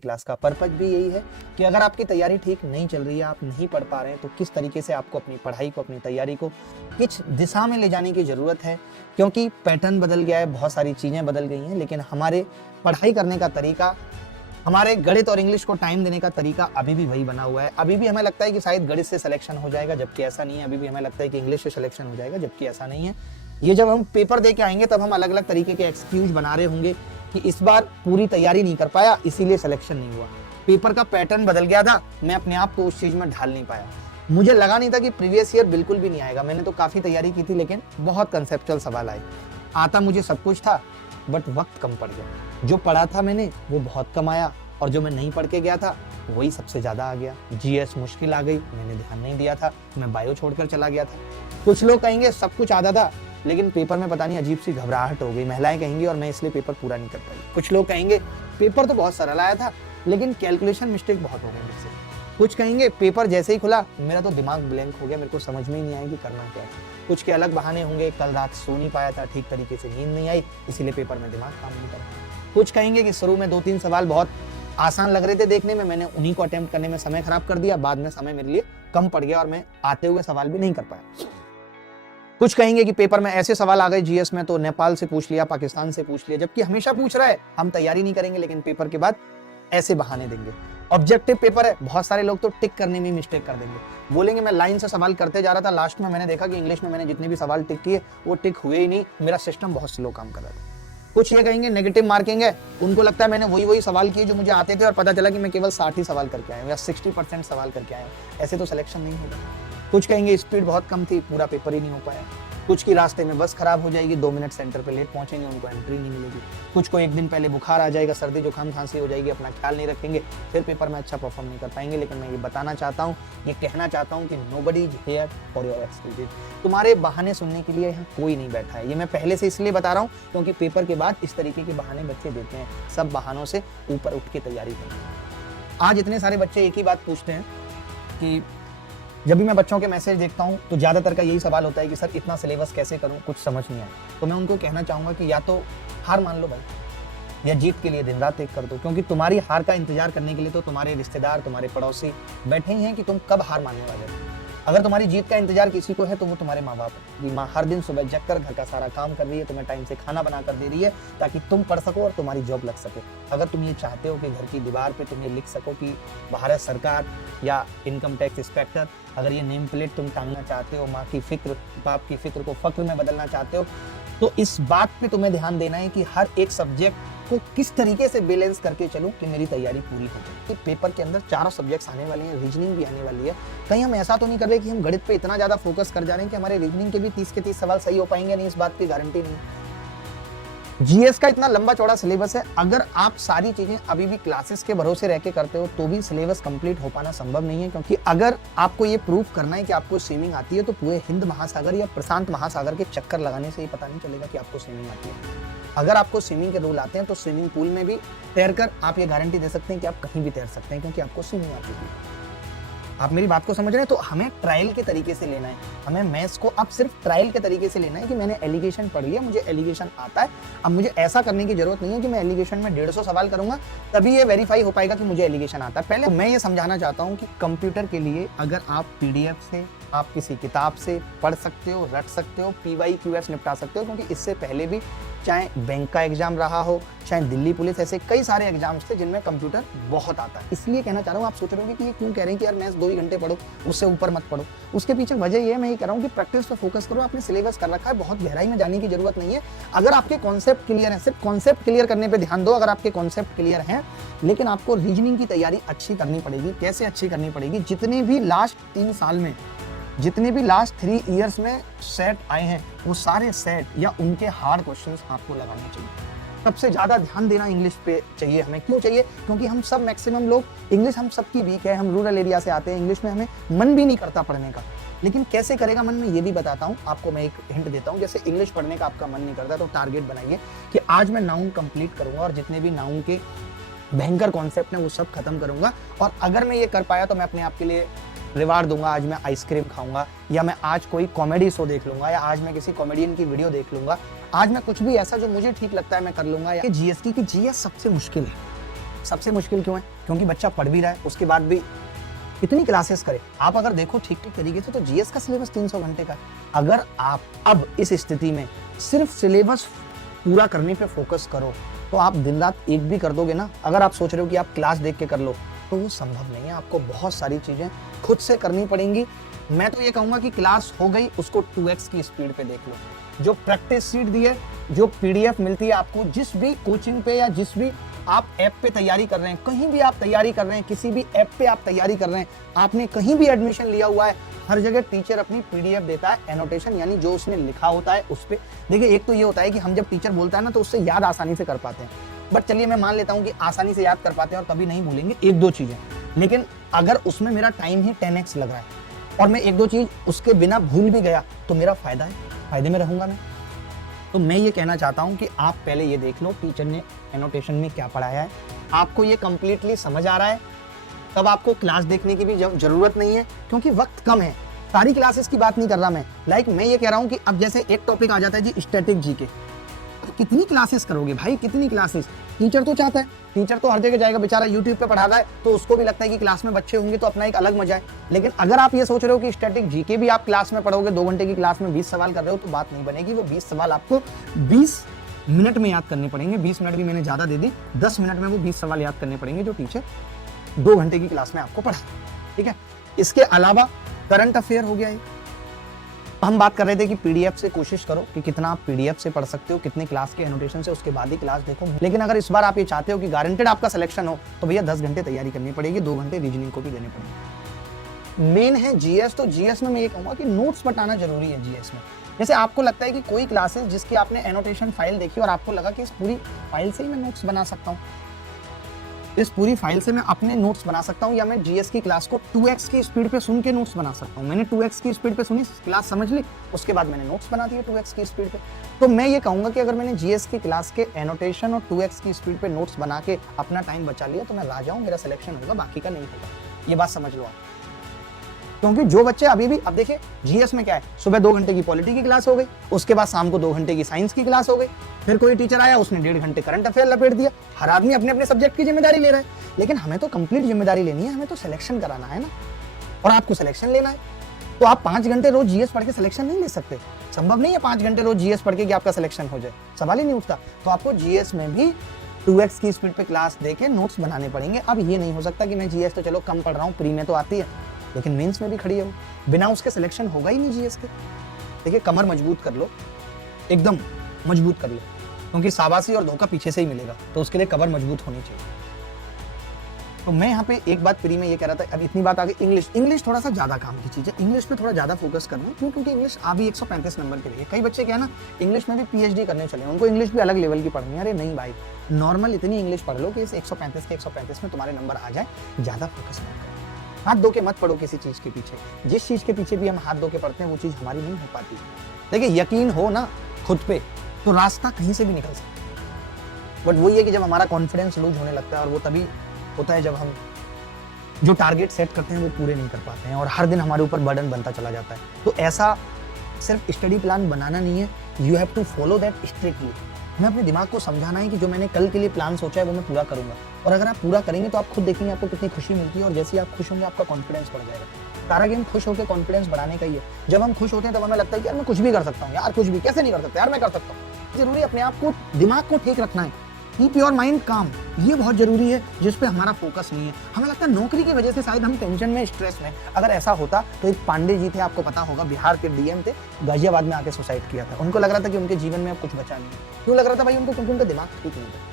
Class का purpose भी यही है कि अगर आपकी तैयारी ठीक नहीं चल रही है, आप नहीं पढ़ पा रहे हैं, तो किस तरीके से आपको अपनी पढ़ाई को, अपनी तैयारी को किस दिशा में ले जाने की ज़रूरत है। क्योंकि पैटर्न बदल गया है, बहुत सारी चीज़ें बदल गई हैं, लेकिन हमारे पढ़ाई करने का तरीका, हमारे गणित और इंग्लिश को टाइम देने का तरीका अभी भी वही बना हुआ है। अभी भी हमें लगता है कि शायद गणित से सिलेक्शन हो जाएगा, जबकि ऐसा नहीं है। अभी भी हमें लगता है कि इंग्लिश से सिलेक्शन हो जाएगा, जबकि ऐसा नहीं है। ये जब हम पेपर दे के आएंगे तब हम अलग अलग तरीके के एक्सक्यूज बना रहे होंगे कि इस बार पूरी तैयारी नहीं कर पाया, इसीलिए सिलेक्शन नहीं हुआ। पेपर का पैटर्न बदल गया था, मैं अपने आप को उस चीज में ढाल नहीं पाया। मुझे लगा नहीं था कि प्रीवियस ईयर बिल्कुल भी नहीं आएगा। मैंने तो काफी तैयारी की थी, लेकिन बहुत कंसेप्चुअल सवाल आए। आता मुझे सब कुछ था, बट वक्त कम पड़ गया। जो पढ़ा था मैंने वो बहुत कम आया, और जो मैं नहीं पढ़ के गया था वही सबसे ज्यादा आ गया। जीएस मुश्किल आ गई, मैंने ध्यान नहीं दिया था, मैं बायो छोड़कर चला गया था। कुछ लोग कहेंगे सब कुछ आता था, लेकिन पेपर में पता नहीं अजीब सी घबराहट हो गई, महिलाएं कहेंगी, और मैं इसलिए पेपर पूरा नहीं कर पाई। कुछ लोग कहेंगे पेपर तो बहुत सरल आया था, लेकिन कैलकुलेशन मिस्टेक बहुत हो गई मुझसे। कुछ कहेंगे पेपर जैसे ही खुला मेरा तो दिमाग ब्लैंक हो गया, मेरे को समझ में ही नहीं आया कि करना क्या है। कुछ के अलग बहाने होंगे, कल रात सो नहीं पाया था, ठीक तरीके से नींद नहीं आई, इसीलिए पेपर में दिमाग काम नहीं करा। कुछ कहेंगे कि शुरू में 2-3 सवाल बहुत आसान लग रहे थे देखने में, मैंने उन्हीं को अटेम्प्ट करने में समय खराब कर दिया, बाद में समय मेरे लिए कम पड़ गया और मैं आते हुए सवाल भी नहीं कर पाया। कुछ कहेंगे कि पेपर में ऐसे सवाल आ गए जीएस में, तो नेपाल से पूछ लिया, पाकिस्तान से पूछ लिया, जबकि हमेशा पूछ रहा है, हम तैयारी नहीं करेंगे लेकिन पेपर के बाद ऐसे बहाने देंगे। ऑब्जेक्टिव पेपर है, बहुत सारे लोग तो टिक करने में मिस्टेक कर देंगे, बोलेंगे मैं लाइन से सवाल करते जा रहा था, लास्ट में मैंने देखा कि इंग्लिश में मैंने जितने भी सवाल टिक किए वो टिक हुए ही नहीं, मेरा सिस्टम बहुत स्लो काम कर रहा था। कुछ ये कहेंगे नेगेटिव मार्किंग है, उनको लगता है मैंने वही सवाल किए जो मुझे आते थे और पता चला कि मैं केवल 60 ही सवाल करके आया हूं या 60% सवाल करके आया हूं, ऐसे तो सिलेक्शन नहीं होगा। कुछ कहेंगे स्पीड बहुत कम थी, पूरा पेपर ही नहीं हो पाया। कुछ की रास्ते में बस खराब हो जाएगी, 2 मिनट सेंटर पे लेट पहुंचेंगे, उनको एंट्री नहीं मिलेगी। कुछ को एक दिन पहले बुखार आ जाएगा, सर्दी जुकाम खांसी हो जाएगी, अपना ख्याल नहीं रखेंगे, फिर पेपर में अच्छा परफॉर्म नहीं कर पाएंगे। लेकिन मैं ये बताना चाहता हूँ, ये कहना चाहता हूँ कि nobody is here for your excuses. तुम्हारे बहाने सुनने के लिए यहाँ कोई नहीं बैठा है। ये मैं पहले से इसलिए बता रहा हूँ क्योंकि पेपर के बाद इस तरीके के बहाने बच्चे देते हैं। सब बहानों से ऊपर उठ के तैयारी करें। आज इतने सारे बच्चे एक ही बात पूछते हैं कि जब भी मैं बच्चों के मैसेज देखता हूं तो ज़्यादातर का यही सवाल होता है कि सर इतना सिलेबस कैसे करूं, कुछ समझ नहीं आया। तो मैं उनको कहना चाहूँगा कि या तो हार मान लो भाई, या जीत के लिए दिन रात एक कर दो, क्योंकि तुम्हारी हार का इंतजार करने के लिए तो तुम्हारे रिश्तेदार, तुम्हारे पड़ोसी बैठे ही हैं कि तुम कब हार मानने वाले हो। अगर तुम्हारी जीत का इंतजार किसी को है तो वो तुम्हारे माँ बाप है। माँ हर दिन सुबह जगकर घर का सारा काम कर रही है, तुम्हें टाइम से खाना बना कर दे रही है ताकि तुम पढ़ सको और तुम्हारी जॉब लग सके। अगर तुम ये चाहते हो कि घर की दीवार पे तुम ये लिख सको कि भारत सरकार या इनकम टैक्स इंस्पेक्टर, अगर ये नेम प्लेट तुम टांगना चाहते हो, माँ की फिक्र, बाप की फिक्र को फक्र में बदलना चाहते हो, तो इस बात पे तुम्हें ध्यान देना है कि हर एक सब्जेक्ट को किस तरीके से बैलेंस करके चलूं कि मेरी तैयारी पूरी हो जाए। पेपर के अंदर 4 सब्जेक्ट्स आने वाले हैं, रीजनिंग भी आने वाली है। कहीं हम ऐसा तो नहीं कर रहे कि हम गणित पे इतना ज्यादा फोकस कर जा रहे हैं कि हमारे रीजनिंग के भी 30 के 30 सवाल सही हो पाएंगे नहीं, इस बात की गारंटी नहीं। जीएस का इतना लंबा चौड़ा सिलेबस है, अगर आप सारी चीजें अभी भी क्लासेस के भरोसे रह के करते हो तो भी सिलेबस कंप्लीट हो पाना संभव नहीं है। क्योंकि अगर आपको ये प्रूफ करना है कि आपको स्विमिंग आती है तो पूरे हिंद महासागर या प्रशांत महासागर के चक्कर लगाने से ही पता नहीं चलेगा कि आपको स्विमिंग आती है। अगर आपको स्विमिंग के रूल आते हैं तो स्विमिंग पूल में भी तैरकर आप ये गारंटी दे सकते हैं कि आप कहीं भी तैर सकते हैं, क्योंकि आपको स्विमिंग आती है। आप मेरी बात को समझ रहे हैं? तो हमें ट्रायल के तरीके से लेना है, हमें मैथ्स को अब सिर्फ ट्रायल के तरीके से लेना है कि मैंने एलिगेशन पढ़ लिया, मुझे एलिगेशन आता है। अब मुझे ऐसा करने की जरूरत नहीं है कि मैं एलिगेशन में 150 सवाल करूंगा तभी ये वेरीफाई हो पाएगा कि मुझे एलिगेशन आता है। पहले मैं ये समझाना चाहता हूँ कि कंप्यूटर के लिए अगर आप पीडीएफ से, आप किसी किताब से पढ़ सकते हो, रट सकते हो, PYQS निपटा सकते हो, क्योंकि इससे पहले भी चाहे बैंक का एग्जाम रहा हो, चाहे दिल्ली पुलिस, ऐसे कई सारे एग्जाम्स थे जिनमें कंप्यूटर बहुत आता है। इसलिए कहना चाह रहा हूँ, आप सोच रहे होंगे कि ये क्यों कह रहे हैं कि यार मैथ्स 2 ही घंटे पढ़ो, उससे ऊपर मत पढ़ो। उसके पीछे वजह ये है, मैं ये कह रहा हूँ कि प्रैक्टिस पे फोकस करो। आपने सिलेबस कर रखा है, बहुत गहराई में जाने की जरूरत नहीं है। अगर आपके कॉन्सेप्ट क्लियर है, सिर्फ कॉन्सेप्ट क्लियर करने पर ध्यान दो। अगर आपके कॉन्सेप्ट क्लियर है, लेकिन आपको रीजनिंग की तैयारी अच्छी करनी पड़ेगी। कैसे अच्छी करनी पड़ेगी? जितने भी लास्ट 3 साल में, जितने भी लास्ट 3 इयर्स में सेट आए हैं, वो सारे सेट या उनके हार्ड क्वेश्चंस आपको लगाने चाहिए। सबसे ज्यादा ध्यान देना इंग्लिश पे चाहिए हमें। क्यों चाहिए? क्योंकि हम सब मैक्सिमम लोग, इंग्लिश हम सबकी वीक है, हम रूरल एरिया से आते हैं, इंग्लिश में हमें मन भी नहीं करता पढ़ने का। लेकिन कैसे करेगा मन में, ये भी बताता हूँ आपको। मैं एक हिंट देता हूँ। जैसे इंग्लिश पढ़ने का आपका मन नहीं करता तो टारगेट बनाइए कि आज मैं नाउन कंप्लीट करूंगा और जितने भी नाउन के भयंकर कॉन्सेप्ट हैं वो सब खत्म करूंगा। और अगर मैं ये कर पाया तो मैं अपने आप के लिए रिवार्ड दूंगा। आज मैं आइसक्रीम खाऊंगा, या मैं आज कोई कॉमेडी शो देख लूंगा, या आज मैं किसी कॉमेडियन की वीडियो देख लूंगा, आज मैं कुछ भी ऐसा जो मुझे ठीक लगता है मैं कर लूंगा। या जीएस की, कि जीएस सबसे मुश्किल है। सबसे मुश्किल क्यों है? क्योंकि बच्चा पढ़ भी रहा है, उसके बाद भी इतनी क्लासेस करे। आप अगर देखो ठीक तरीके से तो जीएस का सिलेबस 300 घंटे का है। अगर आप अब इस स्थिति में सिर्फ सिलेबस पूरा करने पे फोकस करो तो आप दिन रात एक भी कर दोगे ना। अगर आप सोच रहे हो कि आप क्लास देख के कर लो तो वो संभव नहीं है, आपको बहुत सारी चीजें खुद से करनी पड़ेंगी। मैं तो ये कहूंगा कि क्लास हो गई, उसको 2x की स्पीड पे देख लो। जो प्रैक्टिस सीट दी है, जो पीडीएफ मिलती है आपको, जिस भी कोचिंग पे या जिस भी आप ऐप पे तैयारी कर रहे हैं, कहीं भी आप तैयारी कर रहे हैं, किसी भी ऐप पे आप तैयारी कर रहे हैं, आपने कहीं भी एडमिशन लिया हुआ है, हर जगह टीचर अपनी पीडीएफ देता है, एनोटेशन यानी जो उसने लिखा होता है उस पे। देखिए एक तो ये होता है कि हम जब टीचर बोलता है ना तो उससे याद आसानी से कर पाते हैं, बट चलिए मैं मान लेता हूँ कि आसानी से याद कर पाते हैं और कभी नहीं भूलेंगे एक दो चीजें, लेकिन अगर उसमें मेरा टाइम ही 10x लग रहा है और मैं एक दो चीज उसके बिना भूल भी गया तो मेरा फायदा है, फायदे में रहूंगा मैं। तो मैं ये कहना चाहता हूं कि आप पहले ये देख लो टीचर ने एनोटेशन में क्या पढ़ाया है, आपको ये कंप्लीटली समझ आ रहा है, तब आपको क्लास देखने की भी जरूरत नहीं है क्योंकि वक्त कम है। सारी क्लासेस की बात नहीं कर रहा मैं, मैं ये कह रहा हूं कि अब जैसे एक टॉपिक आ जाता है जी स्टैटिक जीके, कितनी क्लासेस करोगे भाई, कितनी क्लासेस। टीचर तो चाहता है, टीचर तो हर जगह जाएगा, बेचारा यूट्यूब पे पढ़ा रहा है तो उसको भी लगता है कि क्लास में बच्चे होंगे तो अपना एक अलग मजा है। लेकिन अगर आप ये सोच रहे हो कि स्टैटिक जीके भी आप क्लास में पढ़ोगे, 2 घंटे की क्लास में 20 सवाल कर रहे हो, तो बात नहीं बनेगी। वो 20 सवाल आपको 20 मिनट में याद करने पड़ेंगे। 20 मिनट भी मैंने ज्यादा दे दी, 10 मिनट में वो 20 सवाल याद करने पड़ेंगे जो टीचर 2 घंटे की क्लास में आपको पढ़ा। ठीक है, इसके अलावा करंट अफेयर हो गया है। हम बात कर रहे थे कि पीडीएफ से कोशिश करो कि कितना आप पीडीएफ से पढ़ सकते हो, कितने क्लास के एनोटेशन से, उसके बाद ही क्लास देखो। लेकिन अगर इस बार आप ये चाहते हो कि गारंटेड आपका सिलेक्शन हो तो भैया 10 घंटे तैयारी करनी पड़ेगी, 2 घंटे रीजनिंग को भी देने पड़ेंगे। मेन है जीएस, तो जीएस में मैं ये कहूंगा कि नोट्स बताना जरूरी है जीएस में। जैसे आपको लगता है कि कोई क्लासेस जिसकी आपने एनोटेशन फाइल देखी और आपको लगा कि इस पूरी फाइल से ही मैं नोट्स बना सकता हूँ, इस पूरी फाइल से मैं अपने नोट्स बना सकता हूं, या मैं जीएस की क्लास को 2x की स्पीड पे सुन के नोट्स बना सकता हूं। मैंने 2x की स्पीड पे सुनी, क्लास समझ ली, उसके बाद मैंने नोट्स बना दिए 2x की स्पीड पे। तो मैं ये कहूंगा कि अगर मैंने जीएस की क्लास के एनोटेशन और 2x की स्पीड पे नोट्स बना के अपना टाइम बचा लिया तो मैं राजा हूं, मेरा सिलेक्शन होगा, बाकी का नहीं होगा। ये बात समझ लो आप, क्योंकि जो बच्चे अभी भी, अब देखिए जीएस में क्या है, सुबह 2 घंटे की पॉलिटी की क्लास हो गई, उसके बाद शाम को 2 घंटे की साइंस की क्लास हो गई, फिर कोई टीचर आया उसने 1.5 घंटे करंट अफेयर लपेट दिया। हर आदमी अपने अपने सब्जेक्ट की जिम्मेदारी ले रहा है, लेकिन हमें तो कंप्लीट जिम्मेदारी लेनी है, हमें तो सिलेक्शन कराना है ना, और आपको सिलेक्शन लेना है। तो आप 5 घंटे रोज जीएस पढ़ के सिलेक्शन नहीं ले सकते, संभव नहीं है 5 घंटे रोज जीएस पढ़ के कि आपका सिलेक्शन हो जाए, सवाल ही नहीं उठता। तो आपको जीएस में भी 2x की स्पीड पे क्लास देके नोट्स बनाने पड़ेंगे। अब ये नहीं हो सकता कि मैं जीएस तो चलो कम पढ़ रहा हूँ, प्री में तो आती है, लेकिन मेंस में भी खड़ी है वो, बिना उसके सिलेक्शन होगा ही नहीं जीएस के। देखिए कमर मजबूत कर लो, एकदम मजबूत कर लो, क्योंकि शाबाशी और धोखा पीछे से ही मिलेगा, तो उसके लिए कमर मजबूत होनी चाहिए। तो मैं यहाँ पे एक बात प्री में ये कह रहा था, अब इतनी बात आ गई इंग्लिश थोड़ा सा ज्यादा काम की चीज है, इंग्लिश पे थोड़ा ज्यादा फोकस करना है। क्यों? क्योंकि इंग्लिश अभी 135 नंबर के लिए, कई बच्चे क्या है ना इंग्लिश में भी पीएचडी करने चले, उनको इंग्लिश भी अलग लेवल की पढ़नी है। अरे नहीं भाई, नॉर्मल इतनी इंग्लिश पढ़ लो कि इस 135 के 135 में तुम्हारे नंबर आ जाए, ज्यादा फोकस मत करो। हाथ धो के मत पढ़ो किसी चीज के पीछे, जिस चीज के पीछे भी हम हाथ धो के पढ़ते हैं वो चीज हमारी नहीं हो पाती। देखिए यकीन हो ना खुद पे तो रास्ता कहीं से भी निकल सकता है, बट वही है कि जब हमारा कॉन्फिडेंस लूज होने लगता है, और वो तभी होता है जब हम जो टारगेट सेट करते हैं वो पूरे नहीं कर पाते हैं और हर दिन हमारे ऊपर बर्डन बनता चला जाता है। तो ऐसा सिर्फ स्टडी प्लान बनाना नहीं है, you have to follow that strictly. मैं अपने दिमाग को समझाना है कि जो मैंने कल के लिए प्लान सोचा है वो मैं पूरा करूंगा, और अगर आप पूरा करेंगे तो आप खुद देखेंगे आपको कितनी खुशी मिलती है, और जैसे आप खुश होंगे आपका कॉन्फिडेंस बढ़ जाएगा। सारा गेम खुश होकर कॉन्फिडेंस बढ़ाने का ही है। जब हम खुश होते हैं तब हमें लगता है कि यार मैं कुछ भी कर सकता हूँ, यार कुछ भी कैसे नहीं कर सकता, यार मैं कर सकता हूँ। जरूरी अपने आप को, दिमाग को ठीक रखना है, कीप योर माइंड काम, ये बहुत जरूरी है, जिस पे हमारा फोकस नहीं है। हमें लगता है नौकरी की वजह से शायद हम टेंशन में, स्ट्रेस में। अगर ऐसा होता तो एक पांडे जी थे, आपको पता होगा, बिहार के डीएम थे, गाजियाबाद में आके सुसाइड किया था। उनको लग रहा था कि उनके जीवन में अब कुछ बचा नहीं। क्यों लग रहा था भाई उनको? क्योंकि उनका दिमाग ठीक नहीं था।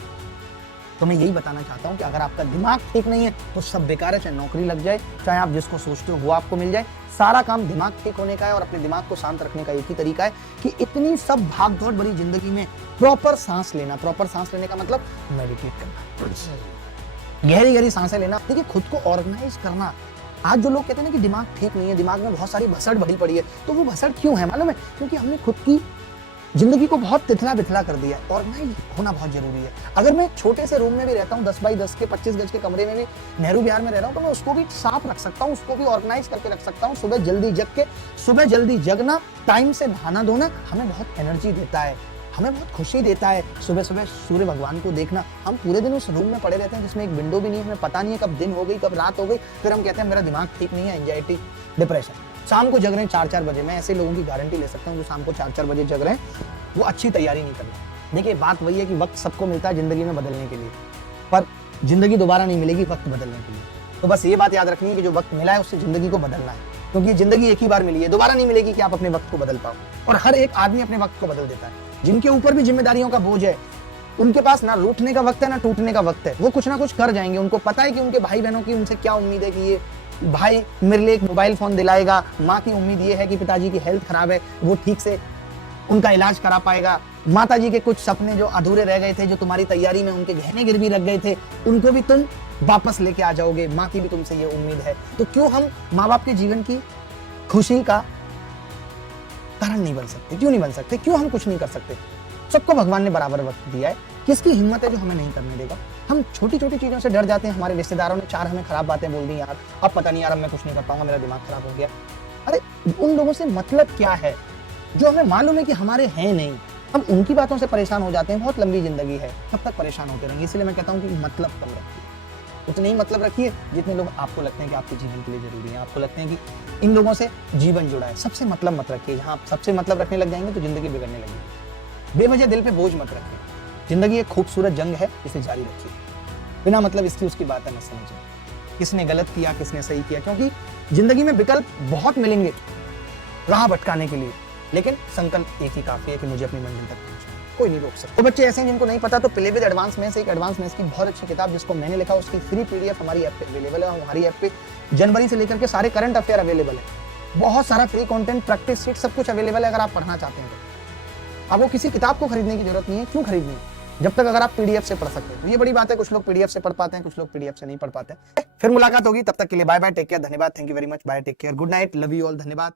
तो मैं यही बताना चाहता हूँ कि अगर आपका दिमाग ठीक नहीं है तो सब बेकार है, चाहे नौकरी लग जाए, चाहे आप जिसको सोचते हो वो आपको मिल जाए, सारा काम दिमाग ठीक होने का है। और अपने दिमाग को शांत रखने का एक ही तरीका है कि इतनी सब भागदौड़ भरी जिंदगी में प्रॉपर सांस लेना। प्रॉपर सांस लेने का मतलब मेडिटेट करना, गहरी गहरी सांसें लेना। देखिए खुद को ऑर्गेनाइज करना। आज जो लोग कहते हैं ना कि दिमाग ठीक नहीं है, दिमाग में बहुत सारी भसड़ भरी पड़ी है, तो वो भसड़ क्यों है मालूम है? क्योंकि हमने खुद की जिंदगी को बहुत तिथला बिथला कर दिया है। ऑर्गेनाइज होना बहुत जरूरी है। अगर मैं छोटे से रूम में भी रहता हूँ, 10 बाई 10 के 25 गज के कमरे में भी, नेहरू बिहार में रह रहा हूँ, तो मैं उसको भी साफ रख सकता हूँ, उसको भी ऑर्गेनाइज करके रख सकता हूँ। सुबह जल्दी जग ना, टाइम से नहाना धोना हमें बहुत एनर्जी देता है। हमें बहुत खुशी देता है सुबह सुबह सूर्य भगवान को देखना। हम पूरे दिन उस रूम में पड़े रहते हैं जिसमें एक विंडो भी नहीं है, हमें पता नहीं है कब दिन हो गई कब रात हो गई, फिर हम कहते हैं मेरा दिमाग ठीक नहीं है, एंजाइटी, डिप्रेशन। शाम को जग रहे हैं 4-4 बजे, मैं ऐसे लोगों की गारंटी ले सकता हूँ जो शाम को 4-4 बजे जग रहे हैं, वो अच्छी तैयारी नहीं कर रहे। देखिए बात वही है कि वक्त सबको मिलता है जिंदगी में बदलने के लिए, पर जिंदगी दोबारा नहीं मिलेगी वक्त बदलने के लिए। तो बस ये बात याद रखनी है कि जो वक्त मिला है उससे जिंदगी को बदलना है, क्योंकि जिंदगी एक ही बार मिली है, दोबारा नहीं मिलेगी कि आप अपने वक्त को बदल पाओ। और हर एक आदमी अपने वक्त को बदल देता है। जिनके ऊपर भी जिम्मेदारियों का बोझ है, उनके पास ना रूठने का वक्त है ना टूटने का वक्त है, वो कुछ ना कुछ कर जाएंगे। उनको पता है कि उनके भाई बहनों की उनसे क्या उम्मीद है कि ये भाई मेरे लिए एक मोबाइल फोन दिलाएगा, माँ की उम्मीद ये है कि पिताजी की हेल्थ खराब है, वो ठीक से उनका इलाज करा पाएगा, माता जी के कुछ सपने जो अधूरे रह गए थे, जो तुम्हारी तैयारी में उनके गहने गिरवी रख गए थे, उनको भी तुम वापस लेके आ जाओगे, माँ की भी तुमसे ये उम्मीद है। तो क्यों हम माँ बाप के जीवन की खुशी का कारण नहीं बन सकते? क्यों नहीं बन सकते? क्यों हम कुछ नहीं कर सकते? सबको भगवान ने बराबर वक्त दिया है, किसकी हिम्मत है जो हमें नहीं करने देगा? हम छोटी छोटी चीजों से डर जाते हैं। हमारे रिश्तेदारों ने 4 हमें खराब बातें बोल दी, यार अब पता नहीं यार अब मैं कुछ नहीं कर पाऊंगा, मेरा दिमाग खराब हो गया। अरे उन लोगों से मतलब क्या है जो हमें मालूम है कि हमारे हैं नहीं, हम उनकी बातों से परेशान हो जाते हैं। बहुत लंबी जिंदगी है, कब तक परेशान होते रहेंगे? इसलिए मैं कहता हूँ कि मतलब कम रखिए, उतने ही मतलब रखिए जितने लोग आपको लगते हैं कि आपके जीवन के लिए जरूरी है, आपको लगते हैं कि इन लोगों से जीवन जुड़ा है। सबसे मतलब मत रखिए। जहाँ आप सबसे मतलब रखने लग जाएंगे तो जिंदगी बिगड़ने लगेगी। बेवजह दिल पे बोझ मत रखिए। जिंदगी एक खूबसूरत जंग है, इसे जारी रखिए। बिना मतलब इसकी उसकी बात है मत समझिए, किसने गलत किया किसने सही किया, क्योंकि जिंदगी में विकल्प बहुत मिलेंगे राह भटकाने के लिए, लेकिन संकल्प एक ही काफी है कि मुझे अपनी मंजिल तक पहुंचना है, कोई नहीं रोक सकता। तो बच्चे ऐसे हैं जिनको नहीं पता, तो प्ले विद एडवांस मैथ्स, एक एडवांस मैथ्स की बहुत अच्छी किताब जिसको मैंने लिखा, उसकी फ्री पीडीएफ हमारी ऐप पे अवेलेबल है। हमारी ऐप पे जनवरी से लेकर के सारे करंट अफेयर अवेलेबल है, बहुत सारा फ्री कंटेंट, प्रैक्टिस शीट, सब कुछ अवेलेबल है। अगर आप पढ़ना चाहते हैं तो आपको किसी किताब को खरीदने की जरूरत नहीं है। क्यों खरीदनी है जब तक अगर आप पीडीएफ से पढ़ सकते हैं? तो ये बड़ी बात है। कुछ लोग पीडीएफ से पढ़ पाते हैं, कुछ लोग पीडीएफ से नहीं पढ़ पाते। फिर मुलाकात होगी, तब तक के लिए बाय बाय, टेक केयर, धन्यवाद, thank you very much, bye, take care, good night, love you all, धन्यवाद।